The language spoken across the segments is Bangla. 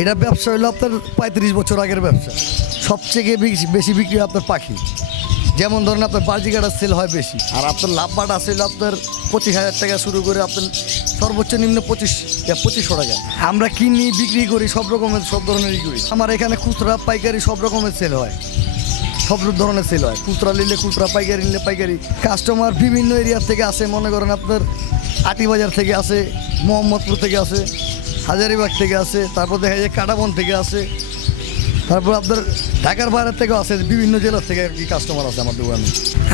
এটা ব্যবসা হলো আপনার 35 বছর আগের ব্যবসা। সবথেকে বেশি বিক্রি হয় আপনার পাখি, যেমন ধরেন আপনার বাজিগাটার সেল হয় বেশি। আর আপনার লাভবাট আছে আপনার 25,000 টাকা শুরু করে আপনার সর্বোচ্চ নিম্ন 2500 টাকা। আমরা কিনি বিক্রি করি, সব ধরনেরই করি। আমার এখানে খুচরা পাইকারি সব রকমের সেল হয়, সব ধরনের সেল হয়। খুচরা নিলে খুচরা, পাইকারি নিলে পাইকারি। কাস্টমার বিভিন্ন এরিয়া থেকে আসে, মনে করেন আপনার আটিবাজার থেকে আসে, মোহাম্মদপুর থেকে আসে, হাজারীবাগ থেকে আসে, তারপর দেখা যায় কাটাবন থেকে আসে, তারপর আপনার ঢাকার বাইরের থেকেও আসে, বিভিন্ন জেলার থেকে আর কি কাস্টমার আছে আমার দোকানে।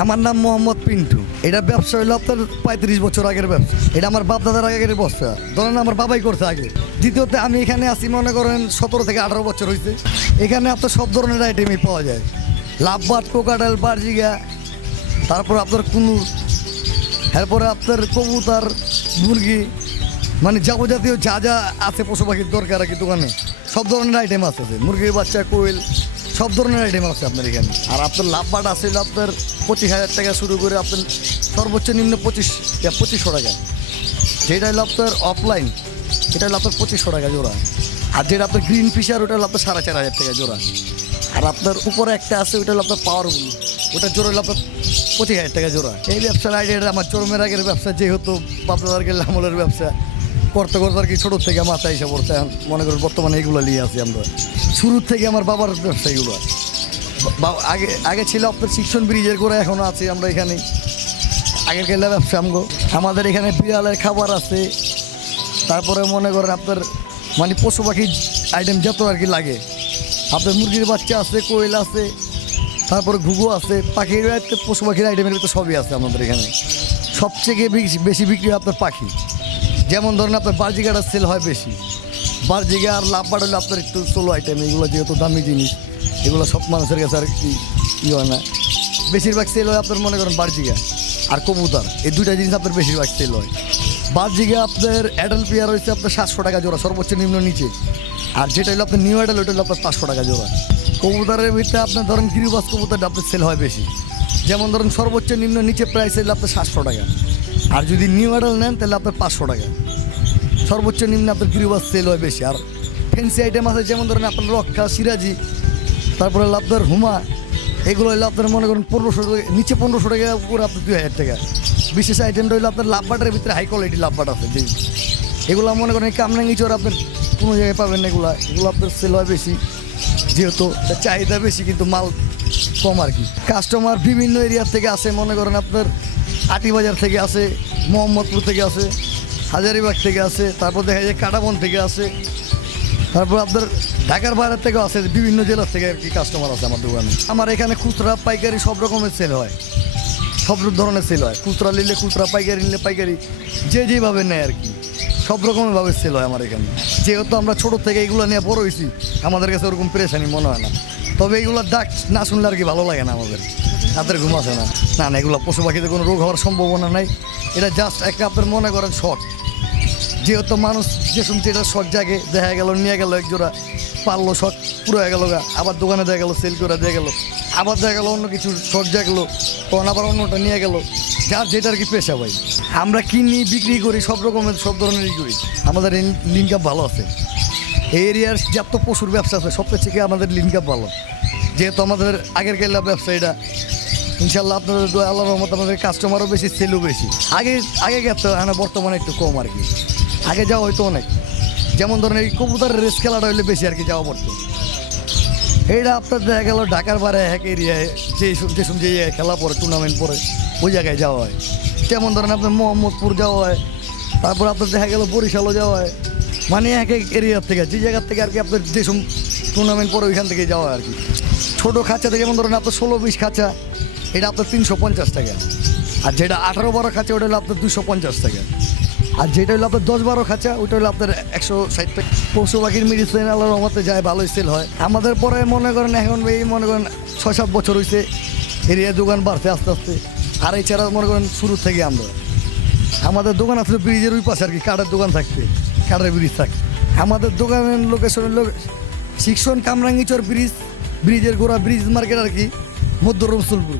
আমার নাম মোহাম্মদ পিন্টু। এটা ব্যবসা হলো আপনার 35 বছর আগের ব্যবসা। এটা আমার বাপ দাদার আগের ব্যবসা, ধরেন আমার বাবাই করছে আগে। দ্বিতীয়ত আমি এখানে আসি মনে করেন 17 থেকে 18 বছর হয়েছে। এখানে আপনার সব ধরনের আইটেমই পাওয়া যায়, লাভবাট, কোকাটেল, বার্জিগা, তারপর আপনার কুনুর, এরপরে আপনার কবুতর, মুরগি, মানে যাবতীয় যা যা আছে পশু পাখির দরকার আর কি দোকানে সব ধরনের আইটেম আছে। মুরগির বাচ্চা, কোয়েল, সব ধরনের আইটেম আছে আপনার এখানে। আর আপনার লাভবাট আছে আপনার 25,000 টাকা শুরু করে আপনার সর্বোচ্চ নিম্ন 2500 টাকা। যেটা হলো আপনার অফলাইন, এটা হলো আপনার 2500 টাকা জোড়া। আর যেটা আপনার গ্রিন ফিশার, ওটা হলো আপনার 4,500 টাকা জোড়া। আর আপনার উপরে একটা আছে, ওটা হলো আপনার পাওয়ারফুল, ওটা জোড়া হলো আপনার 25,000 টাকা জোড়া। এই ব্যবসার আইডিয়াটা আমার জন্মের আগের ব্যবসা, যেহেতু বাপদাদার আমলের ব্যবসা করতে করতে আর কি ছোটোর থেকে মাথা হিসাব করতে মনে করেন বর্তমানে এইগুলো নিয়ে আসি আমরা। শুরুর থেকে আমার বাবার ব্যবসা এগুলো। আগে ছিল আপনার শিক্ষণ ব্রিজের করে, এখনও আছে আমরা এখানে। আগের কেলা ব্যবসা আমাদের এখানে বিড়ালের খাবার আছে, তারপরে মনে করেন আপনার মানে পশু পাখির আইটেম যত আর কি লাগে। আপনার মুরগির বাচ্চা আছে, কোয়েল আছে, তারপরে ঘুঘু আছে, পাখির পশু পাখির আইটেমের ভিতরে সবই আছে আমাদের এখানে। সবথেকে বেশি বিক্রি হয় আপনার পাখি, যেমন ধরেন আপনার বার্জিগাটার সেল হয় বেশি। বার্জিগা আর লাভবাট হলে আপনার একটু সোলো আইটেম, এগুলো যেহেতু দামি জিনিস, এগুলো সব মানুষের কাছে আর কি হয় না। বেশিরভাগ সেল হয় আপনার মনে করেন বার্জিগা আর কবুতর, এই দুইটা জিনিস আপনার বেশিরভাগ সেল হয়। বার্জিগা আপনার অ্যাডাল্ট পেয়ার হচ্ছে আপনার 700 টাকা জোড়া, সর্বোচ্চ নিম্ন নিচে। আর যেটা হলো আপনার নিউ অ্যাডাল্ট, ওটা হলো আপনার 500 টাকা জোড়া। কবুতরের ভিতরে আপনার ধরেন গিরিবাস কবুতরটা আপনার সেল হয় বেশি, যেমন ধরেন সর্বোচ্চ নিম্ন নিচে প্রাইস হলো আপনার 700 টাকা। আর যদি নিউ অ্যাডাল্ট নেন তাহলে আপনার 500 টাকা। সর্বোচ্চ নিম্ন আপনার গিরিবাস সেল হয় বেশি। আর ফ্যান্সি আইটেম আছে, যেমন ধরেন আপনার রক্ষা, সিরাজি, তারপরে হলো আপনার হুমা, এগুলো হলো আপনার মনে করেন 1500 টাকা নিচে, 1500 টাকা উপরে আপনার 2000 টাকা। বিশেষ আইটেমটা হলো আপনার লাভবাটের ভিতরে হাই কোয়ালিটি লাভবাট আছে, যে এগুলো মনে করেন কামরাঙ্গি চোর আপনার কোনো জায়গায় পাবেন না। এগুলো আপনার সেল হয় বেশি, যেহেতু চাহিদা বেশি কিন্তু মাল কম আর কি। কাস্টমার বিভিন্ন এরিয়া থেকে আসে, মনে করেন আপনার আটিবাজার থেকে আসে, মোহাম্মদপুর থেকে আসে, হাজারীবাগ থেকে আসে, তারপর দেখা যায় কাটাবন থেকে আসে, তারপর আপনার ঢাকার বাইরের থেকেও আসে, বিভিন্ন জেলার থেকে আর কি কাস্টমার আছে আমার দোকানে। আমার এখানে খুচরা পাইকারি সব রকমের সেল হয়, সব ধরনের সেল হয়। খুচরা নিলে খুচরা, পাইকারি নিলে পাইকারি, যে যেভাবে নেয় আর কি সব রকমভাবে সেল হয় আমার এখানে। যেহেতু আমরা ছোটোর থেকে এগুলো নিয়ে বড় হয়েছি, আমাদের কাছে ওরকম পেরেশানি মনে হয় না। তবে এইগুলোর ডাক না শুনলে আর কি ভালো লাগে না, আমাদের হাতের ঘুম আসে না। না, এগুলো পশু পাখিতে কোনো রোগ হওয়ার সম্ভাবনা নাই। এটা জাস্ট একটা আপনার মনে করেন শখ, যেহেতু মানুষ যে শুনছে এটা শখ জাগে, দেখা গেল নিয়ে গেল একজোড়া, পারলো শখ পুরো হয়ে গেল, আবার দোকানে দেখা গেলো সেল করে দিয়ে গেলো, আবার দেখা গেলো অন্য কিছু শখ জাগলো, তখন আবার অন্যটা নিয়ে গেল, যার যেটা আর কি পেশা ভাই। আমরা কিনি বিক্রি করি, সব ধরনেরই করি। আমাদের লিঙ্ক আপ ভালো আছে, এই এরিয়ার যত পশুর ব্যবসা আছে সবচেয়ে থেকে আমাদের লিঙ্ক আপ ভালো, যেহেতু আমাদের আগের কেলা ব্যবসা এটা। ইনশাল্লাহ আপনাদের আল্লাহর রহমত আমাদের কাস্টমারও বেশি, সেলও বেশি। আগে গেছে, হ্যাঁ বর্তমানে একটু কম আর কি। আগে যাওয়া হয়তো অনেক, যেমন ধরেন এই কবুতরের রেস খেলাটা হইলে বেশি আর কি যাওয়া পড়তো। এইটা আপনার দেখা গেল ঢাকার বাইরে এক এরিয়ায় যে খেলা পড়ে, টুর্নামেন্ট পড়ে, ওই জায়গায় যাওয়া হয়। যেমন ধরেন আপনার মোহাম্মদপুর যাওয়া হয়, তারপর আপনার দেখা গেল বরিশালও যাওয়া হয়। মানে এক এক এরিয়ার থেকে, যে জায়গার থেকে আর কি আপনার যেসব টুর্নামেন্ট পড়ে ওইখান থেকে যাওয়া হয় আর কি। ছোটো খাঁচাতে যেমন ধরেন আপনার 16-20 খাঁচা, এটা আপনার 350 টাকা। আর যেটা 18-12 খাঁচা, ওটা হলো আপনার 250 টাকা। আর যেটা হলো আপনার 10-12 খাঁচা, ওটা হলো আপনার 160 টাকা। পশু পাখির মেডিসিন আল্লাহর রহমতে যায়, ভালোই সেল হয়। আমাদের পরে মনে করেন এখন এই মনে করেন 6-7 বছর হয়েছে এরিয়ার দোকান বাড়ছে আস্তে আস্তে। আর এছাড়া মনে করেন শুরু থেকে আমাদের দোকান আসলে ব্রিজের ওই পাশে আর কি, কাঠের দোকান থাকতে, কাঠের ব্রিজ থাকে। আমাদের দোকানের লোকেশন শিক্ষণ কামরাঙ্গিচর ব্রিজের গোড়া, ব্রিজ মার্কেট আর কি, মধ্য রসুলপুর।